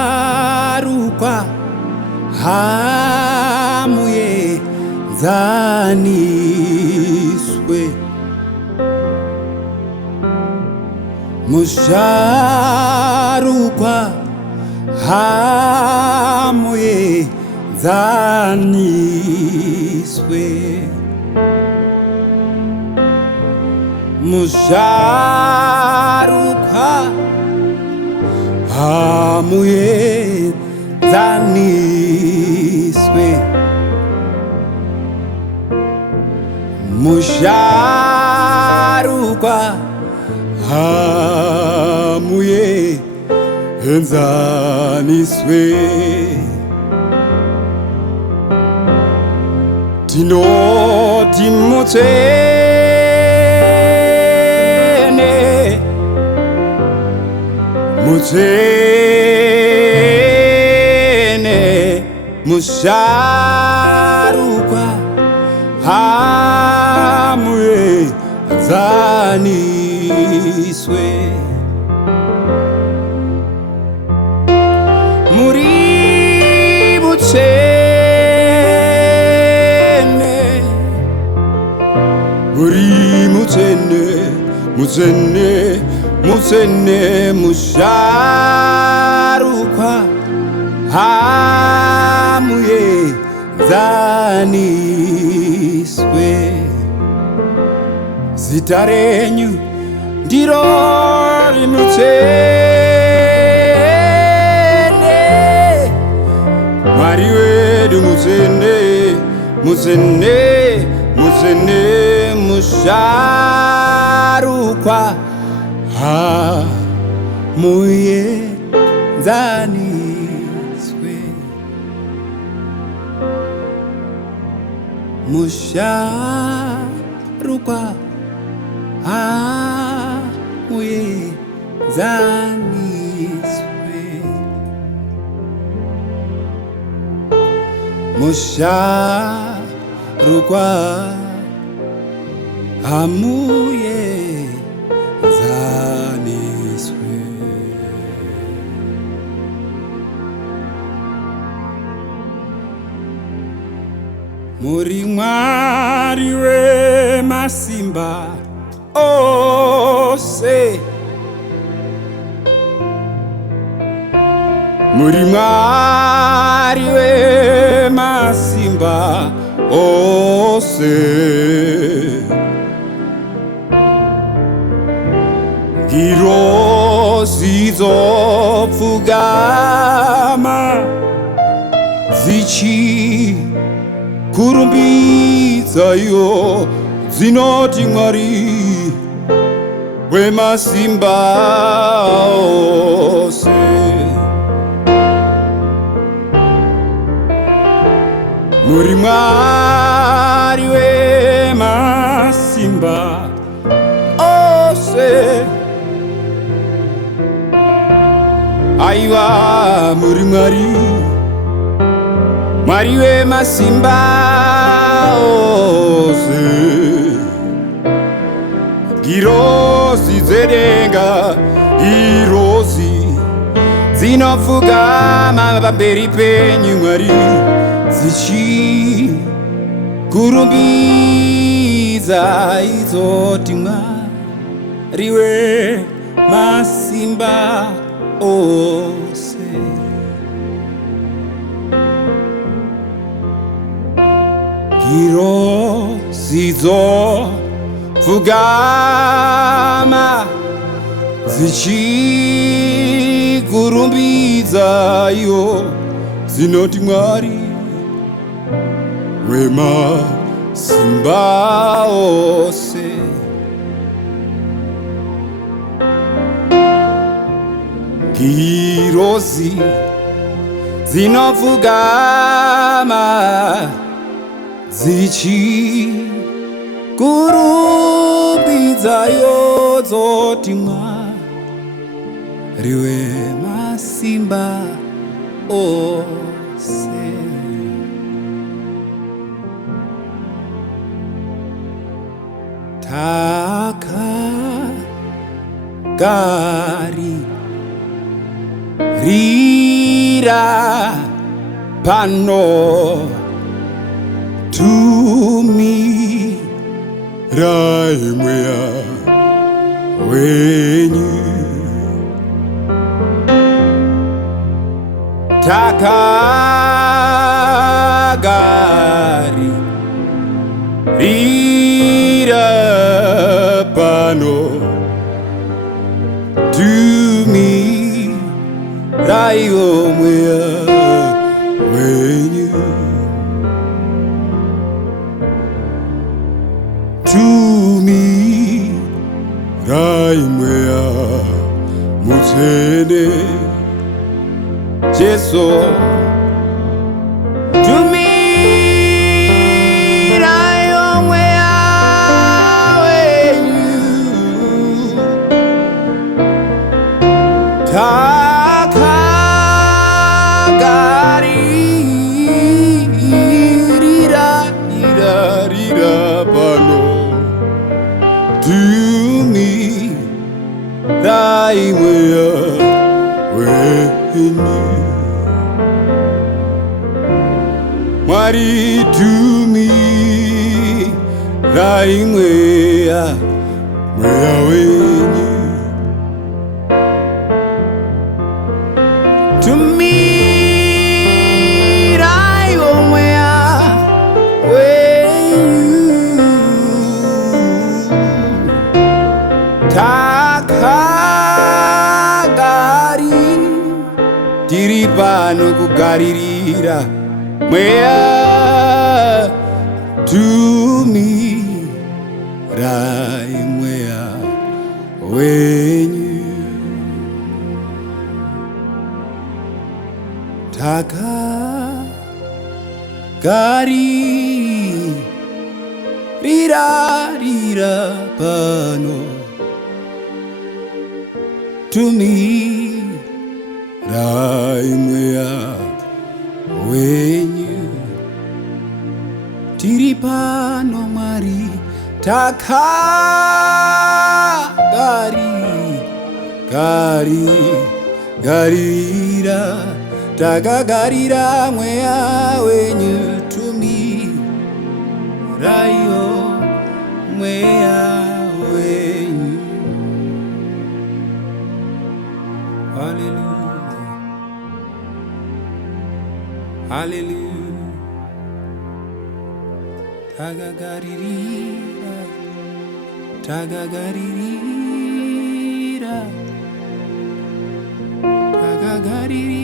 musharukwa hamuedzaniswe musharukwa hamuedzaniswe musharukwa hamuedzaniswe musharukwa hamuedzaniswe tinoti mutsvene mutsvene musharukwa hamuedzaniswe muri mutsvene muri mutsvene mutsvene mutsvene musharukwa hamuedzaniswe zita renyu ndiro rimutsvene Mwari wedu mutsvene mutsvene mutsvene musharukwa hamuedzaniswe musharukwa hamuedzaniswe musharukwa hamuedzaniswe muri Mwari wemasimba ose muri Mwari wemasimba ose ngiro zizopfugama dzichikurumbidza iyo dzinoti Mwari wemasimba ose muri Mwari wemasimba ose aiwa muri Mwari wemasimba ose girozi dzedenga girozi dzinopfugama pamberi penyu Mwari dzichikurumbidza idzoti Mwari wemasimba ose girozi dzopfugama dzichikurumbidza iyo dzinoti Mwari wemasimba ose girozi dzinopfugama dzichikurumbidza iyo dzoti Mwari wemasimba ose takagari pano tumira mweya wenyu takagarira pano tumira mweya wenyu tumira mweya mutsene Jesu tumira mweya wenyu takagarira pano tumira mweya wenyu Mwari tumira mweya wenyu tumira mweya wenyu takagari tiri pano kugaririra mweya tumira mweya wenyu takagarira pano tumira mweya wenyu tiri pano Mwari takagarira mweya wenyu tumira mweya wenyu. Hallelujah, hallelujah. Tagagarira